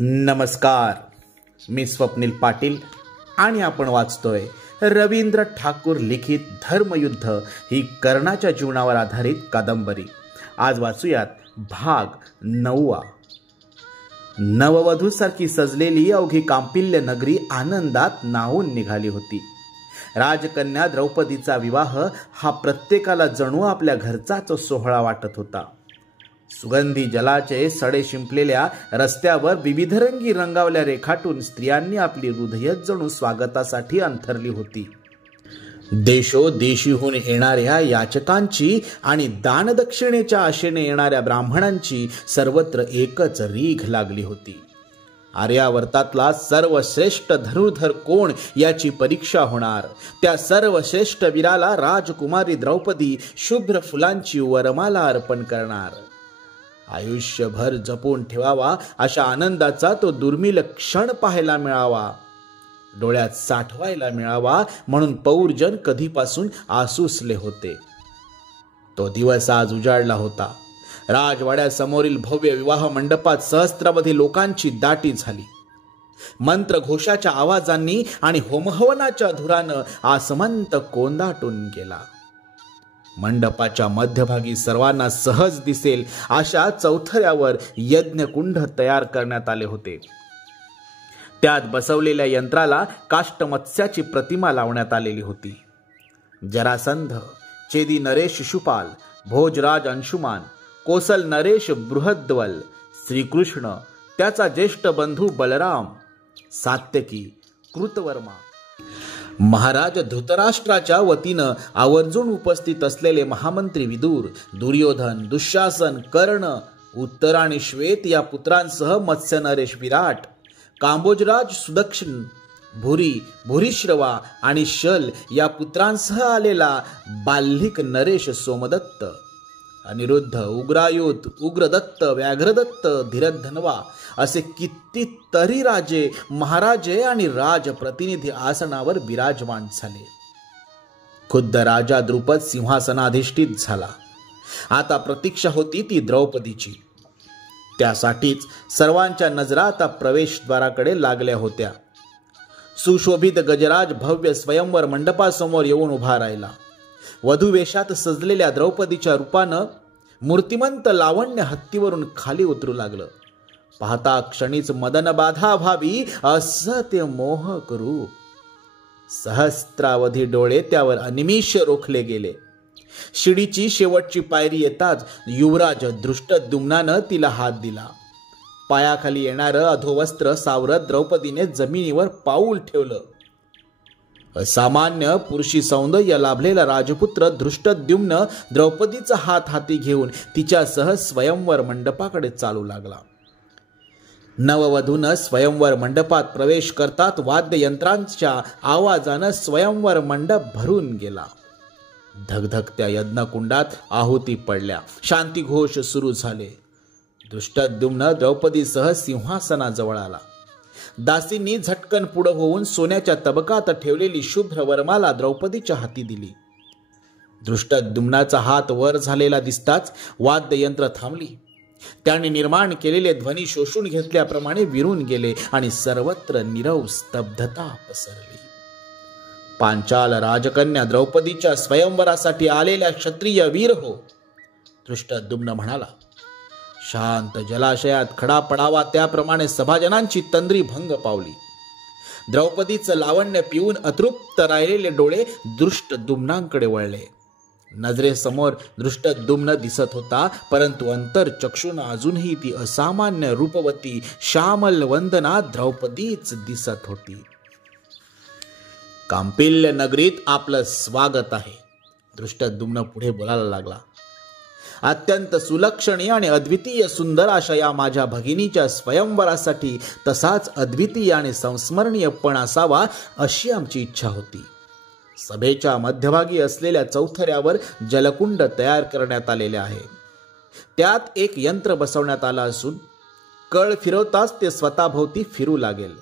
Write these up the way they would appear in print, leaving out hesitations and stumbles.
नमस्कार, मी स्वप्नील पाटील आणि आपण वाचतोय रवींद्र ठाकूर लिखित धर्मयुद्ध ही कर्णाच्या जीवनावर आधारित कादंबरी. आज वाचूयात भाग 9. नववधूसारखी सजलेली अवघी कांपिल्य नगरी आनंदात न्हाऊन निघाली होती. राजकन्या द्रौपदीचा विवाह हा प्रत्येकाला जणू आपल्या घरचाच सोहळा वाटत होता. सुगंधी जलाचे सडे शिंपलेल्या रस्त्यावर विविधरंगी रंगावल्या रेखाटून स्त्रियांनी आपली हृदय जणू स्वागतासाठी अंथरली होती. देशोदेशीहून येणाऱ्या याचकांची आणि दानदक्षिणेच्या आशेने येणाऱ्या ब्राह्मणांची सर्वत्र एकच रीघ लागली होती. आर्यावर्तातला सर्वश्रेष्ठ धनुर्धर कोण याची परीक्षा होणार. त्या सर्वश्रेष्ठ वीराला राजकुमारी द्रौपदी शुभ्र फुलांची वरमाला अर्पण करणार. आयुष्यभर जपून ठेवावा अशा आनंदाचा तो दुर्मिळ क्षण पाहायला मिळावा, डोळ्यात साठवायला मिळावा म्हणून पौरजन कधीपासून आसुसले होते. तो दिवस आज उजाडला होता. राजवाड्यासमोरील भव्य विवाह मंडपात सहस्त्रावधी लोकांची दाटी झाली. मंत्रघोषाच्या आवाजांनी आणि होमहवनाच्या धुरानं आसमंत कोंदाटून गेला. मंडपाच्या मध्यभागी सर्वांना सहज दिसेल अशा चौथऱ्यावर यज्ञकुंड तयार करण्यात आले होते. त्यात बसवलेल्या यंत्राला काष्टमत्स्याची प्रतिमा लावण्यात आलेली होती. जरासंध, चेदी नरेश शिशुपाल, भोजराज अंशुमान, कोसल नरेश बृहद्वल, श्रीकृष्ण, त्याचा ज्येष्ठ बंधू बलराम, सात्यकी, कृतवर्मा, महाराज धृतराष्ट्राच्या वतीनं आवर्जून उपस्थित असलेले महामंत्री विदुर, दुर्योधन, दुःशासन, कर्ण, उत्तर आणि श्वेत या पुत्रांसह मत्स्य नरेश विराट, कांबोजराज सुदक्षिण, भूरी, भूरिश्रवा आणि शल या पुत्रांसह आलेला बाल्हिक नरेश सोमदत्त, अनिरुद्ध, उग्रायुध, उग्रदत्त, व्याघ्रदत्त, धीरधन्वा असे कितीतरी राजे, महाराजे आणि राजप्रतिनिधी आसनावर विराजमान झाले. खुद्द राजा द्रुपद सिंहासनाधिष्ठित झाला. आता प्रतीक्षा होती ती द्रौपदीची. त्यासाठीच सर्वांच्या नजरा आता प्रवेशद्वाराकडे लागल्या होत्या. सुशोभित गजराज भव्य स्वयंवर मंडपासमोर येऊन उभा राहिला. वधूवेशात सजलेल्या द्रौपदीच्या रूपानं मूर्तिमंत लावण्य हत्तीवरून खाली उतरू लागलं. पाहता क्षणीच मदन बाधा व्हावी असं ते मोहक रूप. सहस्त्रावधी डोळे त्यावर अनिमिष रोखले गेले. शिडीची शेवटची पायरी येताच युवराज धृष्टद्युम्नानं तिला हात दिला. पायाखाली येणारं अधोवस्त्र सावरत द्रौपदीने जमिनीवर पाऊल ठेवलं. असामान्य पुरुषी सौंदर्य लाभलेला राजपुत्र धृष्टद्युम्न द्रौपदीचा हात हाती घेऊन तिच्यासह स्वयंवर मंडपाकडे चालू लागला. नववधूनं स्वयंवर मंडपात प्रवेश करतात वाद्ययंत्रांच्या आवाजानं स्वयंवर मंडप भरून गेला. धगधगत्या यज्ञकुंडात आहुती पडल्या. शांतिघोष सुरू झाले. धृष्टद्युम्न द्रौपदीसह सिंहासनाजवळ आला. दासींनी झटकन पुढं होऊन सोन्याच्या तबकात ठेवलेली शुभ्र वरमाला द्रौपदीच्या हाती दिली. धृष्टद्युम्नाचा हात वर झालेला दिसताच वाद्ययंत्र थांबली. त्याने निर्माण केलेले ध्वनी शोषून घेतल्याप्रमाणे विरून गेले आणि सर्वत्र नीरव स्तब्धता पसरली. पांचाल राजकन्या द्रौपदीच्या स्वयंवरासाठी आलेल्या क्षत्रिय वीर हो, धृष्टद्युम्न म्हणाला. शांत जलाशयात खडा पडावा त्याप्रमाणे सभाजनांची तंद्री भंग पावली. द्रौपदीचं लावण्य पिऊन अतृप्त राहिलेले डोळे धृष्टद्युम्नांकडे वळले. नजरेसमोर धृष्टद्युम्न दिसत होता, परंतु अंतरचक्षुना अजूनही ती असामान्य रूपवती श्यामल वंदना द्रौपदीच दिसत होती. कांपिल्य नगरीत आपलं स्वागत आहे, धृष्टद्युम्न पुढे बोलायला लागला. अत्यंत सुलक्षणी आणि अद्वितीय सुंदर अशा या माझ्या भगिनीच्या स्वयंवरासाठी तसाच अद्वितीय आणि संस्मरणीय पण असावा अशी आमची इच्छा होती. सभेच्या मध्यभागी असलेल्या चौथऱ्यावर जलकुंड तयार करण्यात आलेले आहे. त्यात एक यंत्र बसवण्यात आलं असून कळ फिरवताच ते स्वतःभोवती फिरू लागेल.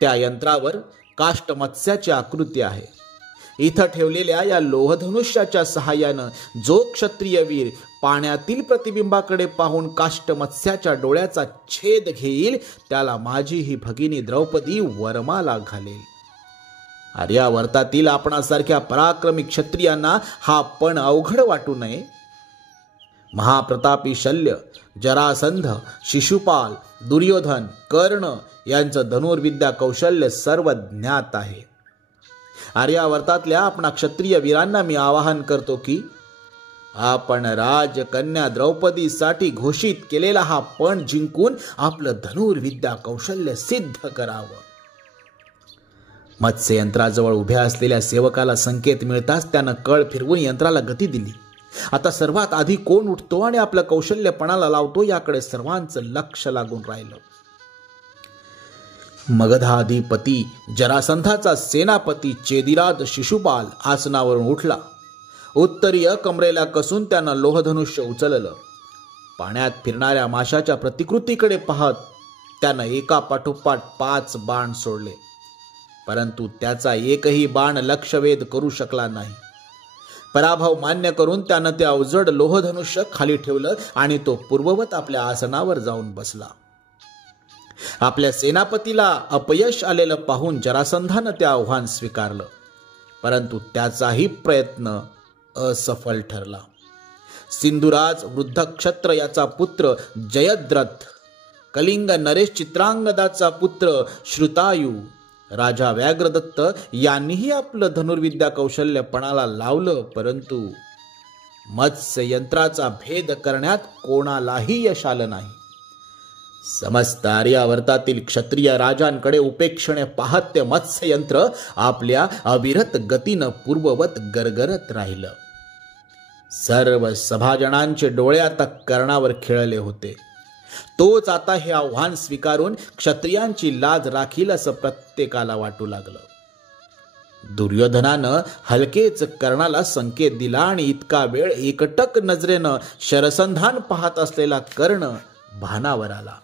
त्या यंत्रावर काष्टमत्स्याची आकृती आहे. इथं ठेवलेल्या या लोहधनुष्याच्या सहाय्यानं जो क्षत्रिय वीर पाण्यातील प्रतिबिंबाकडे पाहून काष्ट मत्स्याच्या डोळ्याचा छेद घेईल त्याला माझी ही भगिनी द्रौपदी वरमाला घालेल. आर्यावर्तातील आपणासारख्या पराक्रमी क्षत्रियांना हा पण अवघड वाटू नये. महाप्रतापी शल्य, जरासंध, शिशुपाल, दुर्योधन, कर्ण यांचं धनुर्विद्या कौशल्य सर्व ज्ञात आहे. आर्यावर्तातल्या आपणा क्षत्रिय वीरांना मी आवाहन करतो की आपण राजकन्या द्रौपदीसाठी घोषित केलेला हा पण जिंकून आपलं धनुर्विद्या कौशल्य सिद्ध करावं. मत्स्य यंत्राजवळ उभ्या असलेल्या सेवकाला संकेत मिळताच त्यानं कळ फिरवून यंत्राला गती दिली. आता सर्वात आधी कोण उठतो आणि आपलं कौशल्य पणाला लावतो याकडे सर्वांचं लक्ष लागून राहिलं. मगधाधिपती जरासंधाचा सेनापती चेदिराज शिशुपाल आसनावरून उठला. उत्तरीय कमरेला कसून त्यानं लोहधनुष्य उचललं. पाण्यात फिरणाऱ्या माशाच्या प्रतिकृतीकडे पाहत त्यानं एका पाठोपाठ 5 बाण सोडले, परंतु त्याचा एकही बाण लक्षवेध करू शकला नाही. पराभव मान्य करून त्यानं ते अवजड लोहधनुष्य खाली ठेवलं आणि तो पूर्ववत आपल्या आसनावर जाऊन बसला. आपल्या सेनापतीला अपयश आलेलं पाहून जरासंधानं ते आव्हान स्वीकारलं, परंतु त्याचाही प्रयत्न असफल ठरला. सिंधुराज वृद्ध क्षत्र याचा पुत्र जयद्रथ, कलिंग नरेश चित्रांगदाचा पुत्र श्रुतायू, राजा व्याघ्रदत्त यांनीही आपलं धनुर्विद्या कौशल्य पणाला लावलं, परंतु मत्स्य यंत्राचा भेद करण्यात कोणालाही यश आलं नाही. समस्त आर्यावर्तातील क्षत्रिय राजांकडे उपेक्षेने पाहत ते मत्स्य यंत्र आपल्या अविरत गतीनं पूर्ववत गरगरत राहिलं. सर्व सभाजनांचे डोळे आता कर्णावर खिळले होते. तोच आता हे आव्हान स्वीकारून क्षत्रियांची लाज राखील असं प्रत्येकाला वाटू लागलं. दुर्योधनानं हलकेच कर्णाला संकेत दिला आणि इतका वेळ एकटक नजरेनं शरसंधान पाहत असलेला कर्ण भानावर आला.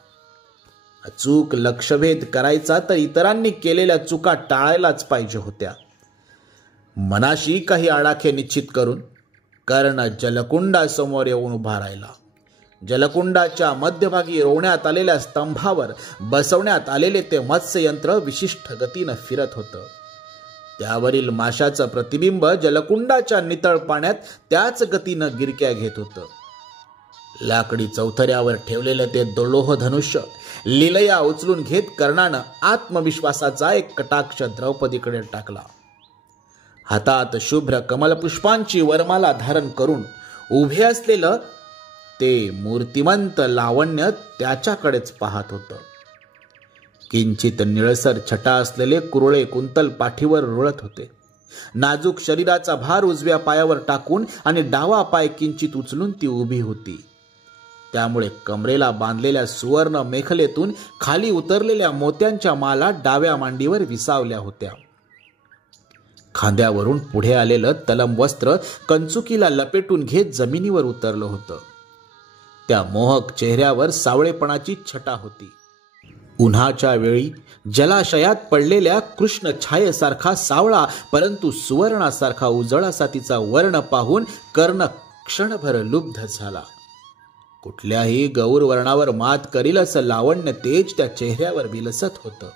अचूक लक्षभेद करायचा तर इतरांनी केलेल्या चुका टाळायलाच पाहिजे होत्या. मनाशी काही आडाखे निश्चित करून कर्ण जलकुंडासमोर येऊन उभा राहिला. जलकुंडाच्या मध्यभागी रोवण्यात आलेल्या स्तंभावर बसवण्यात आलेले ते मत्स्ययंत्र विशिष्ट गतीनं फिरत होतं. त्यावरील माशाचं प्रतिबिंब जलकुंडाच्या नितळ पाण्यात त्याच गतीनं गिरक्या घेत होतं. लाकडी चौथऱ्यावर ठेवलेलं ते लोह धनुष्य लीलया उचलून घेत कर्णानं आत्मविश्वासाचा एक कटाक्ष द्रौपदीकडे टाकला. हातात शुभ्र कमलपुष्पांची वरमाला धारण करून उभे असलेलं ते मूर्तिमंत लावण्य त्याच्याकडेच पाहत होतं. किंचित निळसर छटा असलेले कुरळे कुंतल पाठीवर रुळत होते. नाजूक शरीराचा भार उजव्या पायावर टाकून आणि डावा पाय किंचित उचलून ती उभी होती. त्यामुळे कमरेला बांधलेल्या सुवर्ण मेखलेतून खाली उतरलेल्या मोत्यांच्या माला डाव्या मांडीवर विसावल्या होत्या. खांद्यावरून पुढे आलेलं तलम वस्त्र कंचुकीला लपेटून घेत जमिनीवर उतरलं होतं. त्या मोहक चेहऱ्यावर सावळेपणाची छटा होती. उन्हाच्या वेळी जलाशयात पडलेल्या कृष्ण छायेसारखा सावळा परंतु सुवर्णासारखा उजळासा तिचा वर्ण पाहून कर्ण क्षणभर लुब्ध झाला. कुठल्याही गौरवर्णावर मात करील असं लावण्य तेज त्या चेहऱ्यावर विलसत होतं.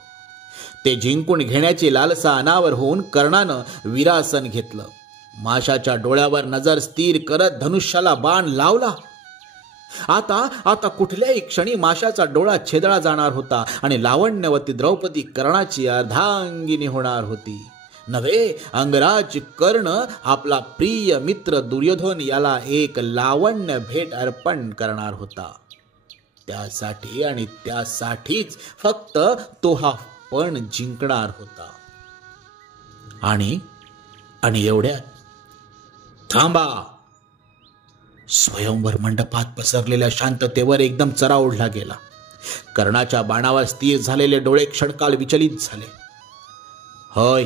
ते जिंकून घेण्याची लालसा अनावर होऊन कर्णानं वीरासन घेतलं. माशाच्या डोळ्यावर नजर स्थिर करत धनुष्याला बाण लावला. आता कुठल्याही क्षणी माशाचा डोळा छेदला जाणार होता आणि लावण्यवती द्रौपदी कर्णाची अर्धांगिनी होणार होती. नव्हे, अंगराज कर्ण आपला प्रिय मित्र दुर्योधन याला एक लावण्य भेट अर्पण करणार होता. त्यासाठी आणि त्यासाठीच फक्त तो हा पण जिंकणार होता. आणि एवढ्यात थांबा. स्वयंवर मंडपात पसरलेल्या शांततेवर एकदम चरा ओढला गेला. कर्णाच्या बाणावर स्थिर झालेले डोळे क्षणकाल विचलित झाले. होय,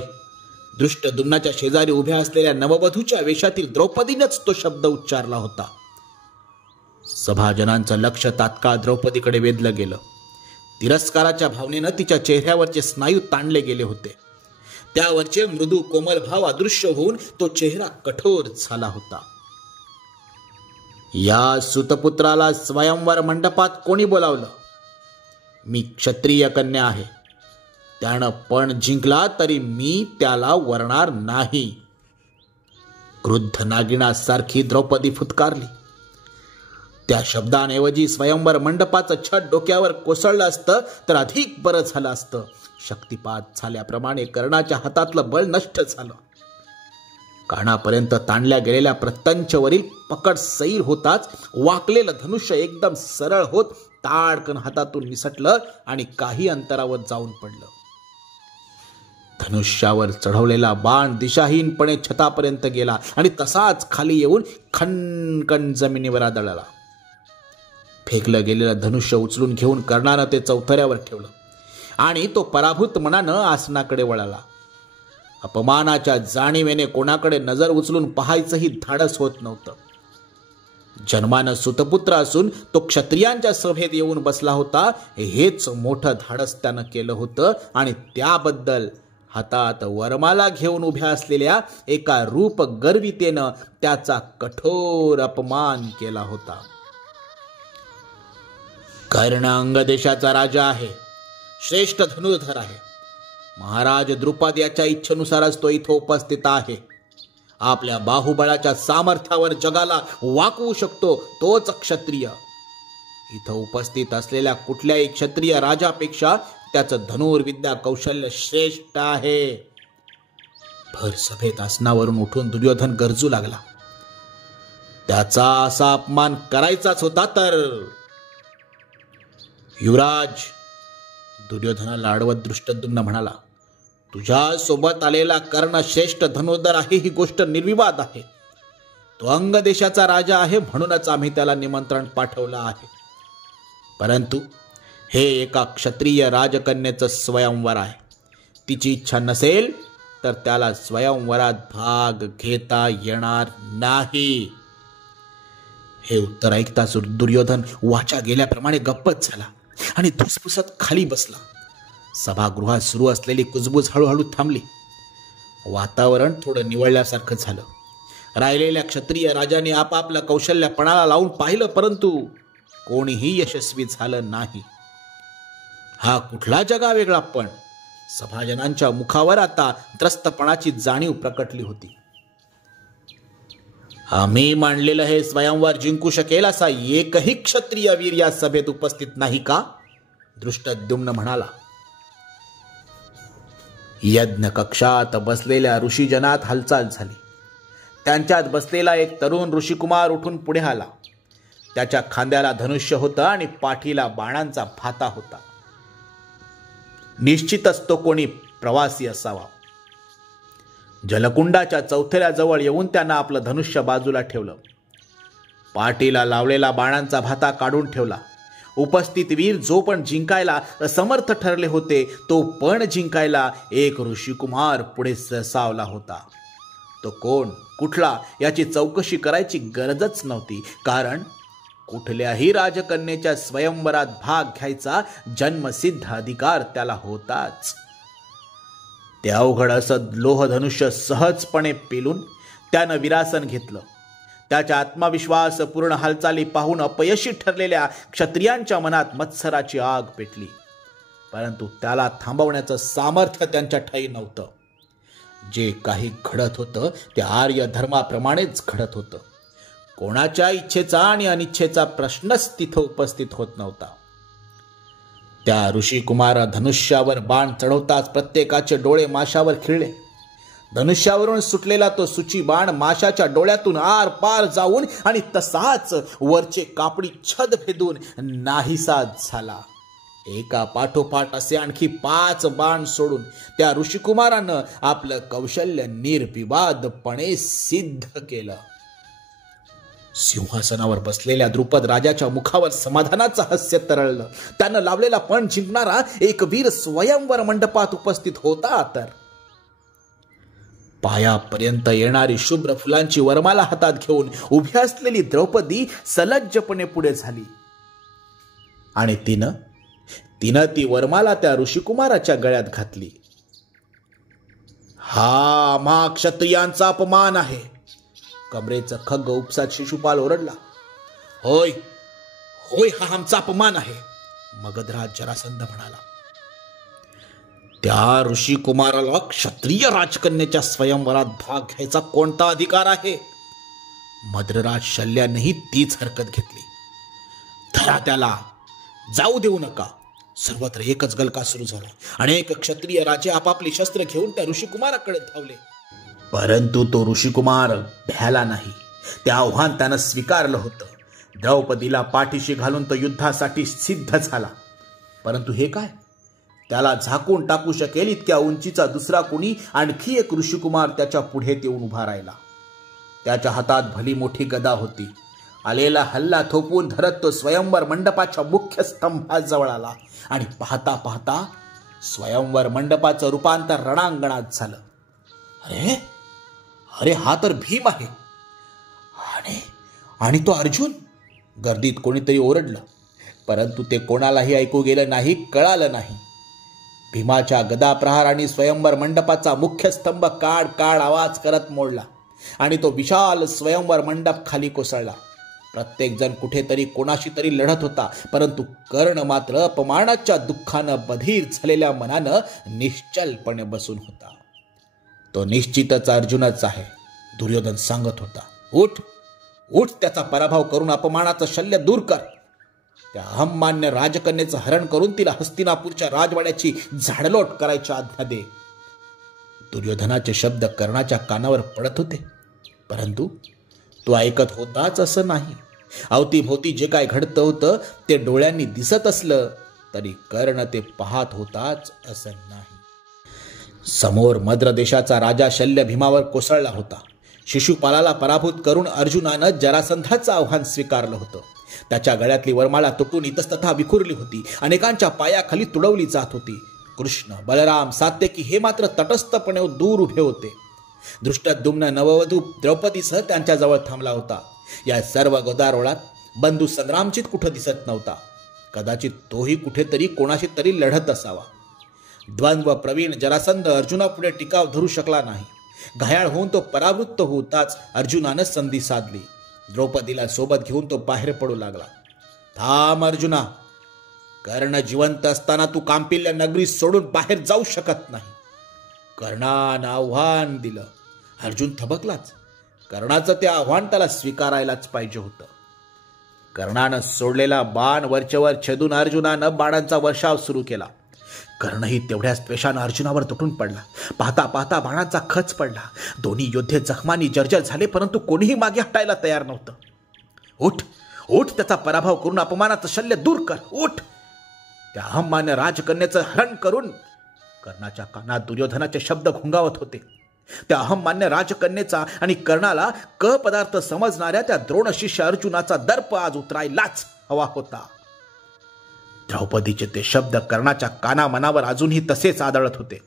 दृष्टद्युम्नाच्या शेजारी उभ्या असलेल्या नववधूच्या वेशातील द्रौपदीनेच तो शब्द उच्चारला होता. सभाजनांचं लक्ष तात्काळ द्रौपदीकडे वेधलं गेलं. तिरस्काराच्या भावनेनं तिच्या चेहऱ्यावरचे स्नायू ताणले गेले होते. त्यावरचे मृदू कोमल भाव अदृश्य होऊन तो चेहरा कठोर झाला होता. या सुतपुत्राला स्वयंवर मंडपात कोणी बोलावलं? मी क्षत्रिय कन्या आहे. त्यानं पण जिंकला तरी मी त्याला वरणार नाही. क्रुद्ध नागिणासारखी द्रौपदी फुतकारली. त्या शब्दांऐवजी स्वयंवर मंडपाचं छत डोक्यावर कोसळलं असतं तर अधिक बरं झालं असतं. शक्तिपात झाल्याप्रमाणे कर्णाच्या हातातलं बळ नष्ट झालं. कानापर्यंत ताणल्या गेलेल्या प्रत्यंचवरील पकड सैल होताच वाकलेलं धनुष्य एकदम सरळ होत ताडकन हातातून निसटलं आणि काही अंतरावर जाऊन पडलं. धनुष्यावर चढवलेला बाण दिशाहीनपणे छतापर्यंत गेला आणि तसाच खाली येऊन खणखण जमिनीवर आदळला. फेकलं गेलेलं धनुष्य उचलून घेऊन कर्णानं ते चौथऱ्यावर ठेवलं आणि तो पराभूत मनानं आसनाकडे वळाला. अपमानाच्या जाणीवेने कोणाकडे नजर उचलून पाहायचंही धाडस होत नव्हतं. जन्मानं सुतपुत्र असून तो क्षत्रियांच्या सभेत येऊन बसला होता. हेच मोठं धाडस त्यानं केलं होतं आणि त्याबद्दल हातात वरमाला घेऊन उभ्या असलेल्या एका रूप गर्वितेनं त्याचा कठोर अपमान केला होता. कर्ण अंग देशाचा राजा आहे. श्रेष्ठ धनुर्धर आहे. महाराज द्रुपद याच्या इच्छेनुसारच तो इथं उपस्थित आहे. आपल्या बाहुबळाच्या सामर्थ्यावर जगाला वाकवू शकतो तोच क्षत्रिय. इथं उपस्थित असलेल्या कुठल्याही क्षत्रिय राजापेक्षा त्याचं धनुर्विद्या कौशल्य श्रेष्ठ आहे. भर सभेत आसनावरून उठून दुर्योधन गरजू लागला. त्याचा असा अपमान करायचाच होता तर युवराज, दुर्योधनाला अडवत दृष्टद्युम्न म्हणाला, तुझ्या सोबत आलेला कर्ण श्रेष्ठ धनुर्धर आहे ही गोष्ट निर्विवाद आहे. तो अंग देशाचा राजा आहे म्हणूनच आम्ही त्याला निमंत्रण पाठवलं आहे. परंतु हे एका क्षत्रिय राजकन्येचं स्वयंवर आहे. तिची इच्छा नसेल तर त्याला स्वयंवरात भाग घेता येणार नाही. हे उत्तर ऐकताच दुर्योधन वाचा गेल्याप्रमाणे गप्पच झाला आणि धुसफुसत खाली बसला. सभागृहात सुरू असलेली कुजबूज हळूहळू थांबली. वातावरण थोडं निवळल्यासारखं झालं. राहिलेल्या क्षत्रिय राजाने आपापल्या कौशल्य पणाला लावून पाहिलं परंतु कोणीही यशस्वी झालं नाही. हा कुठला जगावेगळा पण सभाजनांच्या मुखावर आता त्रस्तपणाची जाणीव प्रकटली होती. आम्ही मांडलेलं हे स्वयंवर जिंकू शकेल असा एकही क्षत्रिय वीर या सभेत उपस्थित नाही का? दृष्टद्युम्न म्हणाला. यज्ञ कक्षात बसलेल्या ऋषीजनात हालचाल झाली. त्यांच्यात बसलेला एक तरुण ऋषिकुमार उठून पुढे आला. त्याच्या खांद्याला धनुष्य होतं आणि पाठीला बाणांचा भाता होता. निश्चितच तो कोणी प्रवासी असावा. जलकुंडाच्या चौथऱ्याजवळ येऊन त्यानं आपलं धनुष्य बाजूला ठेवलं. पाठीला लावलेला बाणांचा भाता काढून ठेवला. उपस्थित वीर जो पण जिंकायला असमर्थ ठरले होते तो पण जिंकायला एक ऋषिकुमार पुढे सरसावला होता. तो कोण, कुठला याची चौकशी करायची गरजच नव्हती, कारण कुठल्याही राजकन्येच्या स्वयंवरात भाग घ्यायचा जन्मसिद्ध अधिकार त्याला होताच. ते अवघड असं लोहधनुष्य सहजपणे पेलून त्यानं विरासन घेतलं. त्याच्या आत्मविश्वास पूर्ण हालचाली पाहून अपयशी ठरलेल्या क्षत्रियांच्या मनात मत्सराची आग पेटली. परंतु त्याला थांबवण्याचं सामर्थ्य त्यांच्या ठायी नव्हतं. जे काही घडत होतं ते आर्य धर्माप्रमाणेच घडत होतं. कोणाच्या इच्छेचा आणि अनिच्छेचा प्रश्नच तिथं उपस्थित होत नव्हता. त्या ऋषिकुमार धनुष्यावर बाण चढवताच प्रत्येकाचे डोळे माशावर खिळले. धनुष्यावरून सुटलेला तो सुची बाण माशाच्या डोळ्यातून आर पार जाऊन आणि तसाच वरचे कापडी छद भेदून नाहीसा झाला. एका पाठोपाठ असे आणखी 5 बाण सोडून त्या ऋषिकुमारानं आपलं कौशल्य निर्विवादपणे सिद्ध केलं. सिंहासनावर बसलेल्या द्रुपद राजाच्या मुखावर समाधानाचं हास्य तरळलं. त्यानं लावलेला पण जिंकणारा एक वीर स्वयंवर मंडपात उपस्थित होता. तर पायापर्यंत येणारी शुभ्र फुलांची वरमाला हातात घेऊन उभी असलेली द्रौपदी सलज्जपणे पुढे झाली आणि तिनं ती वरमाला त्या ऋषिकुमाराच्या गळ्यात घातली. हा आम्हा क्षत्रियांचा अपमान आहे. कमरेचं खग्ग उपसात शिशुपाल ओरडला. होय होय, हा आमचा अपमान आहे. मगधराज जरासंध म्हणाला. त्या ऋषी कुमाराला क्षत्रिय राजकन्याच्या स्वयंवरात भाग घ्यायचा कोणता अधिकार आहे? मद्रराज शल्यानेही तीच हरकत घेतली. धरा त्याला, जाऊ देऊ नका. सर्वत्र एकच गलका सुरू झाला. अनेक क्षत्रिय राजे आपापली शस्त्र घेऊन त्या ऋषिकुमाराकडे धावले. परंतु तो ऋषिकुमार भ्याला नाही. ते आव्हान त्यानं स्वीकारलं होतं. द्रौपदीला पाठीशी घालून तो युद्धासाठी सिद्ध झाला. परंतु हे काय? त्याला झाकून टाकू शकेल इतक्या उंचीचा दुसरा कुणी आणखी एक ऋषिकुमार त्याच्या पुढे येऊन उभा राहिला. त्याच्या हातात भली मोठी गदा होती. आलेला हल्ला थोपवून धरत तो स्वयंवर मंडपाच्या मुख्य स्तंभाजवळ आला आणि पाहता पाहता स्वयंवर मंडपाचं रूपांतर रणांगणात झालं. अरे अरे, हा तर भीम आहे. आणि तो अर्जुन. गर्दीत कोणीतरी ओरडलं, परंतु ते कोणालाही ऐकू गेलं नाही, कळालं नाही. भीमाच्या गदाप्रहाराने स्वयंवर मंडपाचा मुख्य स्तंभ काड काड आवाज करत मोडला आणि तो विशाल स्वयंवर मंडप खाली कोसळला. प्रत्येक जण कुठेतरी कोणाशी तरी लढत होता, परंतु कर्ण मात्र अपमानाच्या दुःखानं बधीर झालेल्या मनानं निश्चलपणे बसून होता. तो निश्चितच अर्जुनच आहे, दुर्योधन सांगत होता. उठ उठ, त्याचा पराभव करून अपमानाचं शल्य दूर कर. त्या अहमान्य राजकन्येचं हरण करून तिला हस्तिनापूरच्या राजवाड्याची झाडलोट करायची आज्ञा दे. दुर्योधनाचे शब्द कर्णाच्या कानावर पडत होते, परंतु तो ऐकत होताच असं नाही. अवतीभोवती जे काय घडतं होतं ते डोळ्यांनी दिसत असलं तरी कर्ण ते पाहत होताच असं नाही. समोर मद्र देशाचा राजा शल्य भीमावर कोसळला होता. शिशुपालाला पराभूत करून अर्जुनानं जरासंधाचं आव्हान स्वीकारलं होतं. त्याच्या गळ्यातली वरमाळा तुटून इतस्ततः विखुरली होती. अनेकांच्या पायाखाली तुडवली जात होती. कृष्ण, बलराम, सात्यकी हे मात्र तटस्थपणे दूर उभे होते. धृष्टद्युम्न नववधू द्रौपदीसह त्यांच्याजवळ थांबला होता. या सर्व गदारोळात बंधू संग्रामचित कुठं दिसत नव्हता. कदाचित तोही कुठेतरी कोणाशी तरी लढत असावा. द्वंद्व प्रवीण जरासंध अर्जुनापुढे टिकाव धरू शकला नाही. घायाळ होऊन तो परावृत्त होताच अर्जुनानं संधी साधली. द्रौपदीला सोबत घेऊन तो बाहेर पडू लागला. थांब अर्जुना, कर्ण जिवंत असताना तू कांपिल्य नगरी सोडून बाहेर जाऊ शकत नाही. कर्णानं आव्हान दिलं. अर्जुन थबकलाच. कर्णाचं ते आव्हान त्याला स्वीकारायलाच पाहिजे होतं. कर्णानं सोडलेला बाण वरचेवर छेदून अर्जुनानं बाणांचा वर्षाव सुरू केला. कर्णही तेवढ्याच द्वेषानं अर्जुनावर तुटून पडला. पाहता पाहता बाणांचा खच पडला. दोन्ही योद्धे जखमांनी जर्जर झाले, परंतु कोणीही मागे हटायला तयार नव्हतं. उठ उठ, त्याचा पराभव करून अपमानाचं शल्य दूर कर. उठ, त्या अहमान्य राजकन्याचं हरण करून. कर्णाच्या कानात दुर्योधनाचे शब्द घुंगावत होते. त्या अहमान्य राजकन्येचा आणि कर्णाला क पदार्थ समजणाऱ्या त्या द्रोण शिष्य अर्जुनाचा दर्प आज उतरायलाच हवा होता. द्रौपदीचे ते शब्द कर्णाच्या काना मनावर अजूनही तसेच आदळत होते.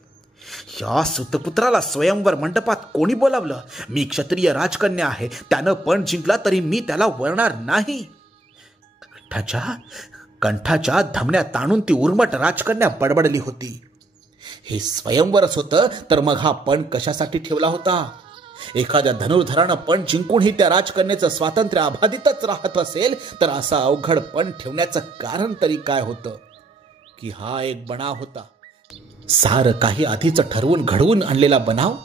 या सुतपुत्राला स्वयंवर मंडपात कोणी बोलावलं? मी क्षत्रिय राजकन्या आहे. त्यानं पण जिंकला तरी मी त्याला वरणार नाही. कंठाच्या धमन्या ताणून ती उर्मट राजकन्या बडबडली होती. हे स्वयंवरच होतं तर मग हा पण कशासाठी ठेवला होता? एखाद्या धनुर्धरानं पण जिंकूनही त्या राजकन्येचं स्वातंत्र्य अबाधितच राहत असेल तर असा अवघड पण ठेवण्याचं कारण तरी काय होतं? की हा एक बनाव होता, सारं काही आधीच ठरवून घडवून आणलेला बनाव?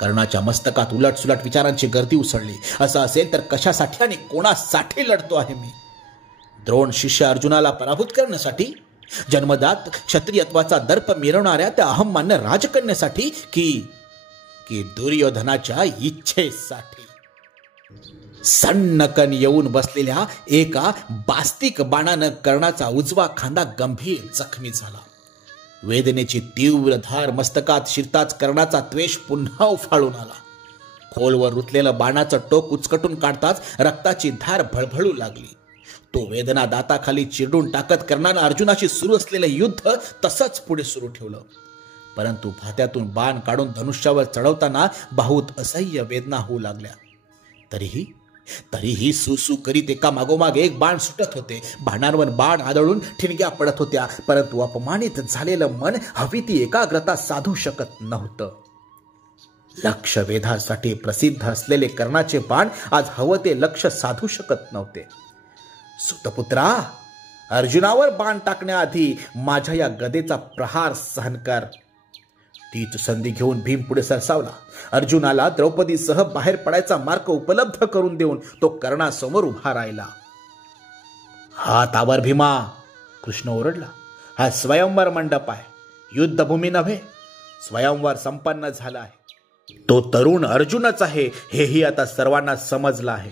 कर्णाच्या मस्तकात उलटसुलट विचारांची गर्दी उसळली. असं असेल तर कशासाठी आणि कोणासाठी लढतो आहे मी? द्रोण शिष्य अर्जुनाला पराभूत करण्यासाठी? जन्मदात क्षत्रियत्वाचा दर्प मिरवणाऱ्या त्या अहमान्य राजकन्यासाठी? की दुर्योधनाच्या इच्छेसाठी? सन्नकन येऊन बसलेल्या एका बास्तिक बाणानं कर्णाचा उजवा खांदा गंभीर जखमी झाला. वेदनेची तीव्र धार मस्तकात शिरताच कर्णाचा त्वेष पुन्हा उफाळून आला. खोलवर रुतलेलं बाणाचं टोक उचकटून काढताच रक्ताची धार भळभळू लागली. तो वेदना दाताखाली चिरडून टाकत कर्णानं अर्जुनाशी सुरू असलेलं युद्ध तसंच पुढे सुरू ठेवलं. परंतु भात्यातून बाण काढून धनुष्यावर चढवताना बाहूत असह्य वेदना होऊ लागल्या. तरीही सुसू करीत एका मागोमाग एक बाण सुटत होते. बाणांवर बाण आदळून ठिणग्या पडत होत्या. परंतु अपमानित झालेलं मन हवी ती एकाग्रता साधू शकत नव्हतं. लक्षवेधासाठी प्रसिद्ध असलेले कर्णाचे बाण आज हवं ते लक्ष साधू शकत नव्हते. सुतपुत्रा, अर्जुनावर बाण टाकण्याआधी माझ्या या गदेचा प्रहार सहन कर. तीच संधी घेऊन भीम पुढे सरसावला. अर्जुनाला द्रौपदीसह बाहेर पडायचा मार्ग उपलब्ध करून देऊन तो कर्णासमोर उभा राहिला. हात आवर भीमा, कृष्ण ओरडला. हा स्वयंवर मंडप आहे, युद्धभूमी नव्हे. स्वयंवर संपन्न झाला आहे. तो तरुण अर्जुनच आहे हेही आता सर्वांना समजलं आहे.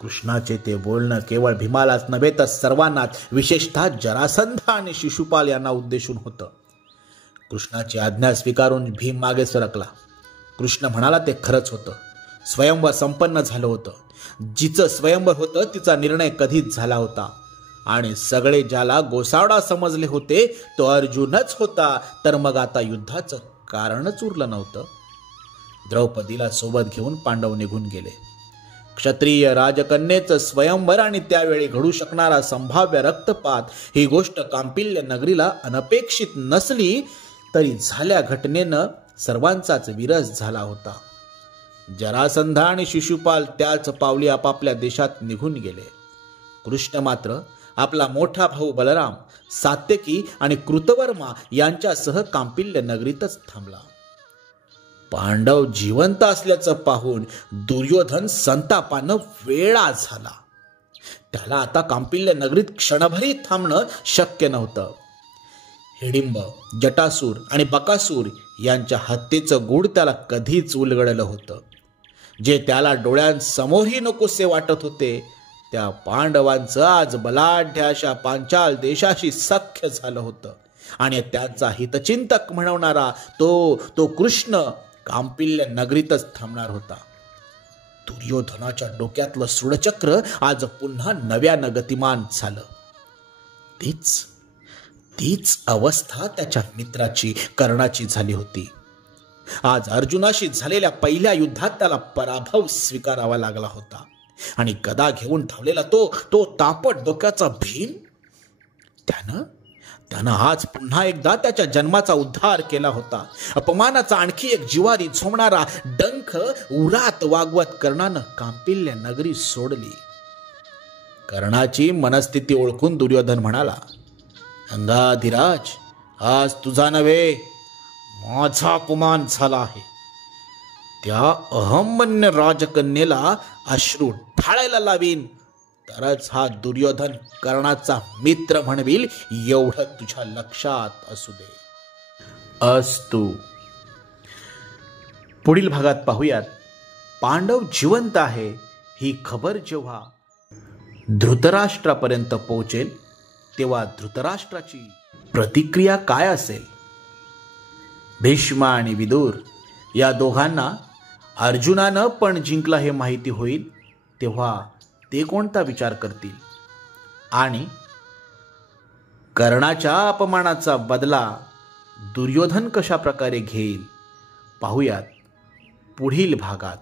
कृष्णाचे ते बोलणं केवळ भीमालाच नव्हे तर सर्वांनाच, विशेषतः जरासंध आणि शिशुपाल यांना उद्देशून होतं. कृष्णाची आज्ञा स्वीकारून भीम मागे सरकला. कृष्ण म्हणाला ते खरंच होतं. स्वयंवर संपन्न झालं होतं. जिचं स्वयंवर होतं तिचा निर्णय कधीच झाला होता. आणि सगळे ज्याला गोसावडा समजले होते तो अर्जुनच होता. तर मग आता युद्धाचं कारणच उरलं नव्हतं. द्रौपदीला सोबत घेऊन पांडव निघून गेले. क्षत्रिय राजकन्येचं स्वयंवर आणि त्यावेळी घडू शकणारा संभाव्य रक्तपात ही गोष्ट कांपिल्य नगरीला अनपेक्षित नसली तरी झाल्या घटनेनं सर्वांचाच विरस झाला होता. जरासंध आणि शिशुपाल त्याच पावली आपापल्या देशात निघून गेले. कृष्ण मात्र आपला मोठा भाऊ बलराम, सात्यकी आणि कृतवर्मा यांच्यासह कांपिल्य नगरीतच थांबला. पांडव जिवंत असल्याचं पाहून दुर्योधन संतापानं वेळा झाला. त्याला आता कांपिल्य नगरीत क्षणभरी थांबणं शक्य नव्हतं. हिडिंब, जटासूर आणि बकासूर यांच्या हत्येचं गूढ त्याला कधीच उलगडलं होतं. जे त्याला डोळ्यांसमोरही नकोसे वाटत होते त्या पांडवांचं आज बलाढ्य अशा पांचाल देशाशी सख्य झालं होतं. आणि त्यांचा हितचिंतक म्हणवणारा तो कृष्ण कांपिल्य नगरीतच थांबणार होता. दुर्योधनाच्या डोक्यातलं सूडचक्र आज पुन्हा नव्यानं गतिमान झालं. तीच अवस्था त्याच्या मित्राची, कर्णाची झाली होती. आज अर्जुनाशी झालेल्या पहिल्या युद्धात त्याला पराभव स्वीकारावा लागला होता. आणि गदा घेऊन धावलेला तो तापट डोक्याचा भीम, त्यानं आज पुन्हा एकदा त्याच्या जन्माचा उद्धार केला होता. अपमानाचा आणखी एक जिवारी झोमणारा डंख उरात वागवत कर्णानं कांपिल्य नगरी सोडली. कर्णाची मनस्थिती ओळखून दुर्योधन म्हणाला, अंगाधिराज, आज तुझा नव्हे माझा अपमान झाला आहे. त्या अहमन्य राजकन्येला अश्रू ढाळायला लावीन, तरच हा दुर्योधन कर्णाचा मित्र म्हणविल, एवढं तुझ्या लक्षात असू दे. अस्तु. पुढील भागात पाहूयात, पांडव जिवंत आहे ही खबर जेव्हा धृतराष्ट्रापर्यंत पोहोचेल तेव्हा धृतराष्ट्राची प्रतिक्रिया काय असेल. भीष्म आणि विदुर या दोघांना अर्जुनानं पण जिंकला हे माहिती होईल तेव्हा ते कोणता विचार करतील आणि कर्णाच्या अपमानाचा बदला दुर्योधन कशा प्रकारे घेईल पाहूयात पुढील भागात.